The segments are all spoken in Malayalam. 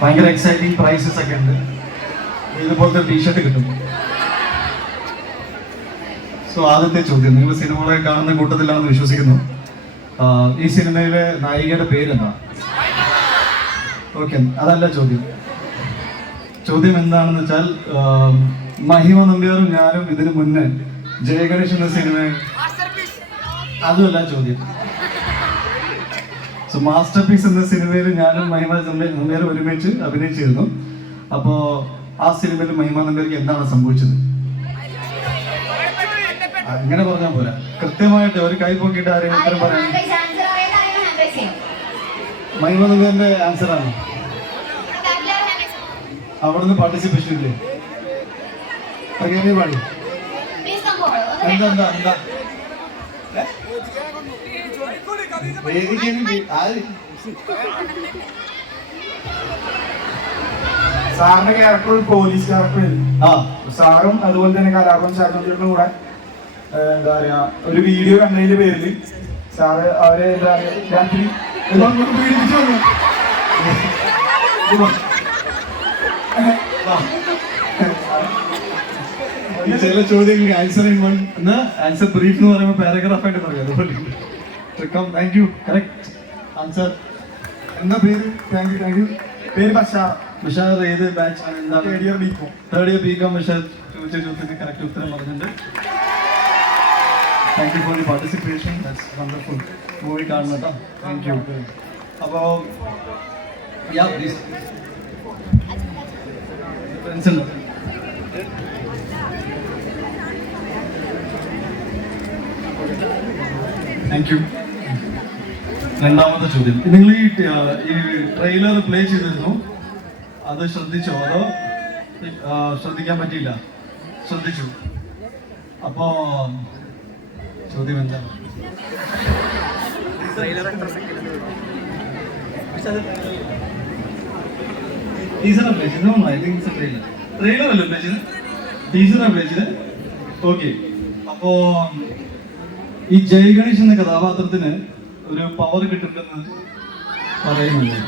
ഭയങ്കര എക്സൈറ്റിംഗ് പ്രൈസസ് ഒക്കെ ഉണ്ട്. ഇതുപോലത്തെ ടീഷർട്ട് കിട്ടും. സോ ആദ്യത്തെ ചോദ്യം. നിങ്ങൾ സിനിമകളെ കാണുന്ന കൂട്ടത്തിലാണെന്ന് വിശ്വസിക്കുന്നു. ഈ സിനിമയിലെ നായികയുടെ പേരെന്താ? ഓക്കെ അതല്ല ചോദ്യം. ചോദ്യം എന്താണെന്ന് വെച്ചാൽ മഹിമ നമ്പ്യാറും ഞാനും ഇതിനു മുന്നേ ജയഗണേഷ് എന്ന സിനിമ അതുമല്ല ചോദ്യം. സോ മാസ്റ്റർ പീസ് എന്ന സിനിമയിൽ ഞാനും മഹിമ നമ്പ്യാരും ഒരുമിച്ച് അഭിനയിച്ചിരുന്നു. അപ്പോ ആ സിനിമയിൽ മഹിമ നമ്പേർക്ക് എന്താണ് സംഭവിച്ചത്? അങ്ങനെ പറഞ്ഞാൽ പോരാ. കൃത്യമായിട്ട് ഒരു കൈ പൊക്കിയിട്ട് ആരെങ്കിലും ഉത്തരം പറയാം മഹിമ നമ്പ്യാറിന്റെ ആൻസർ ആണ്. അവിടുന്ന് പാർട്ടിസിപ്പേഷൻ ഇല്ലേ? പാടി. എന്താ എന്താ എന്താ? സാറിന്റെ ക്യാരക്ടർ പോലീസ് ക്യാരക്ടർ ആ. സാറും അതുപോലെ തന്നെ കലാപം ശാഖനും കൂടെ എന്താ പറയാ ഒരു വീഡിയോ കണ്ടതിന്റെ പേരിൽ സാറ് അവരെ എന്താ പറയാ രാത്രി പീഡിപ്പിച്ചു വന്നു. ഈ ചില ചോദ്യങ്ങൾക്ക് ആൻസർ എന്ന് ആൻസർ ബ്രീഫ് എന്ന് പറയുമ്പോൾ പാരഗ്രാഫ് ആയിട്ട് പറയാം. അതുപോലെ താങ്ക് യു കറക്റ്റ് ആൻസർ എന്താ പേര്? താങ്ക് യു താങ്ക് യു പേര് ബഷാർ മിഷാർ ഏത് ബാച്ച് ആണ്? എന്താ third year B Com third year B com Mishar ചോദിച്ച ചോദ്യത്തിന് കറക്റ്റ് ഉത്തരം പറഞ്ഞിട്ടുണ്ട്. Thank you for the participation that's wonderful movie കാണണം കേട്ടോ. താങ്ക് യു അപ്പോൾ യാ പ്ലീസ് ഫ്രണ്ട്സ് ഉണ്ട്? താങ്ക് യു രണ്ടാമത്തെ ചോദ്യം. നിങ്ങൾ ഈ ട്രെയിലർ പ്ലേ ചെയ്തിരുന്നു. അത് ശ്രദ്ധിച്ചോ? അതോ ശ്രദ്ധിക്കാൻ പറ്റിയില്ല? ശ്രദ്ധിച്ചു. അപ്പോ ചോദ്യം എന്താ? ടീച്ചർ പ്ലേ ചെയ്തത് ഐ തിങ്ക് ട്രെയിലർ ട്രെയിലർ അല്ലേ? പ്ലേ ചെയ്തത് ടീച്ചറാണ് പ്ലേ ചെയ്തത് ഓക്കെ അപ്പോ ഈ ജയ ഗണേഷ് എന്ന കഥാപാത്രത്തിന് ഒരു പവർ കിട്ടുന്നുണ്ടെന്ന് പറയുന്നുണ്ട്.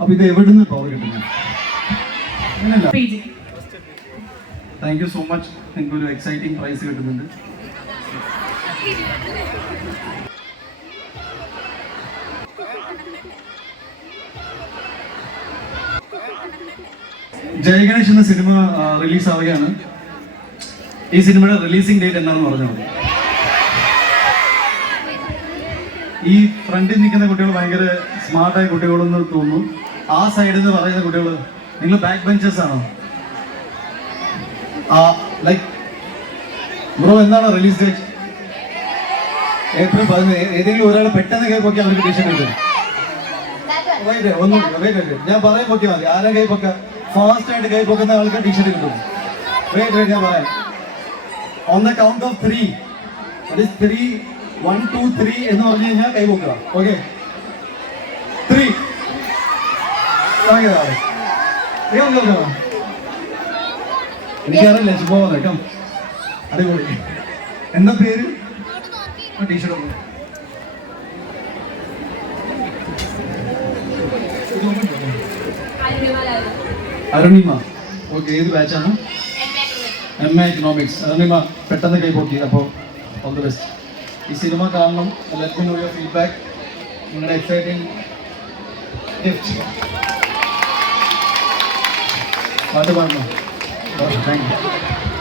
അപ്പൊ ഇത് എവിടുന്ന് പവർ കിട്ടുന്നത് താങ്ക് യു സോ മച്ച് നിങ്ങൾക്ക് ഒരു എക്സൈറ്റിംഗ് പ്രൈസ് കിട്ടുന്നുണ്ട്. ജയഗണേഷ് എന്ന സിനിമ റിലീസ് ആവുകയാണ്. ഈ സിനിമയുടെ റിലീസിംഗ് ഡേറ്റ് എന്താണെന്ന് പറഞ്ഞാൽ മതി. ഈ ഫ്രണ്ടിൽ നിൽക്കുന്ന കുട്ടികൾ ഭയങ്കര സ്മാർട്ടായ കുട്ടികളെന്ന് തോന്നുന്നു. ആ സൈഡിൽ നിന്ന് പറയുന്ന കുട്ടികൾ നിങ്ങൾ ബാക്ക് ബെഞ്ചേഴ്സ് ആണോ? ആ ലൈക്ക് ബ്രോ എന്താണ് റിലീസ് ഡേറ്റ് ഏപ്രിൽ പതിനേഴ് ഏതെങ്കിലും ഒരാൾ പെട്ടെന്ന് കൈ പൊക്കി അവർക്ക് ടീഷർട്ട് കിട്ടും വെയിറ്റ് വെയിറ്റ് ഞാൻ പറയാൻ പൊക്കി മതി. ആരാ കൈ പൊക്ക? ഫാസ്റ്റ് ആയിട്ട് കൈ പൊക്കുന്ന ആൾക്ക് ടീഷർട്ട് കിട്ടും വെയിറ്റ് വെയിറ്റ് ഞാൻ പറയാം. On the count of three three one two three എന്ന് പറഞ്ഞു കഴിഞ്ഞാൽ കൈ പൊക്കുക. ഓക്കെ ത്രീ എനിക്കറിയില്ല ചുമ്മാ കേട്ടോ അടിപൊളി. എന്താ പേര്? T shirt Arunima. ഓക്കെ ഏത് ബാച്ചാണ് എം എ എക്കണോമിക്സ് അരുണിമ പെട്ടെന്ന് കൈപോക്കി അപ്പോൾ ഓൾ ദി ബെസ്റ്റ് ഈ സിനിമ കാണണം. എല്ലാത്തിനുള്ള ഫീഡ്ബാക്ക് നിങ്ങളുടെ എക്സൈറ്റിംഗ് ഗിഫ്റ്റ് പാട്ട് പാടണം. Thank you